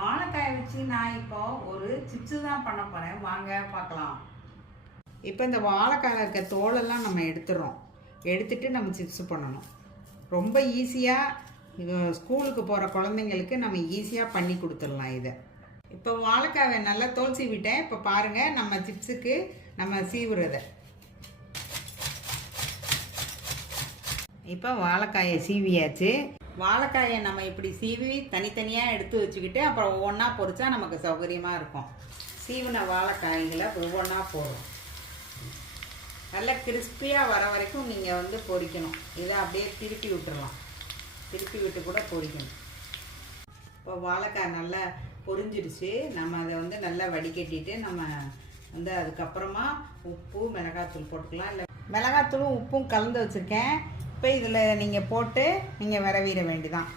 வாழைக்காயை வச்சு நான் இப்போ ஒரு சிப்ஸு தான் பண்ண போகிறேன். வாங்க பார்க்கலாம். இப்போ இந்த வாழைக்காயில் இருக்க தோலெல்லாம் நம்ம எடுத்துடுறோம். எடுத்துட்டு நம்ம சிப்ஸ் பண்ணணும். ரொம்ப ஈஸியாக ஸ்கூலுக்கு போகிற குழந்தைங்களுக்கு நம்ம ஈஸியாக பண்ணி கொடுத்துடலாம் இதை. இப்போ வாழைக்காயை நல்லா தோல் சீவிட்டேன். இப்போ பாருங்கள், நம்ம சிப்ஸுக்கு நம்ம சீவுறதை. இப்போ வாழைக்காயை சீவியாச்சு. வாழைக்காயை நம்ம இப்படி சீவி தனித்தனியாக எடுத்து வச்சுக்கிட்டு அப்புறம் ஒவ்வொன்றா பொரிச்சா நமக்கு சௌகரியமாக இருக்கும். சீவின வாழைக்காய்களை ஒவ்வொன்றா போடுறோம். நல்லா கிறிஸ்பியாக வர வரைக்கும் நீங்கள் பொரிக்கணும். இதை அப்படியே திருப்பி விட்டுடலாம். திருப்பி விட்டு கூட பொரிக்கணும். இப்போ வாழைக்காய் நல்லா பொரிஞ்சிடுச்சு. நம்ம அதை நல்லா வடிகட்டிட்டு நம்ம அதுக்கப்புறமா உப்பு மிளகாத்தூள் போட்டுக்கலாம். இல்லை மிளகாத்தூளும் உப்பும் கலந்து வச்சுருக்கேன். இப்போ இதில் நீங்கள் போட்டு நீங்கள் விரவிட வேண்டிதான்.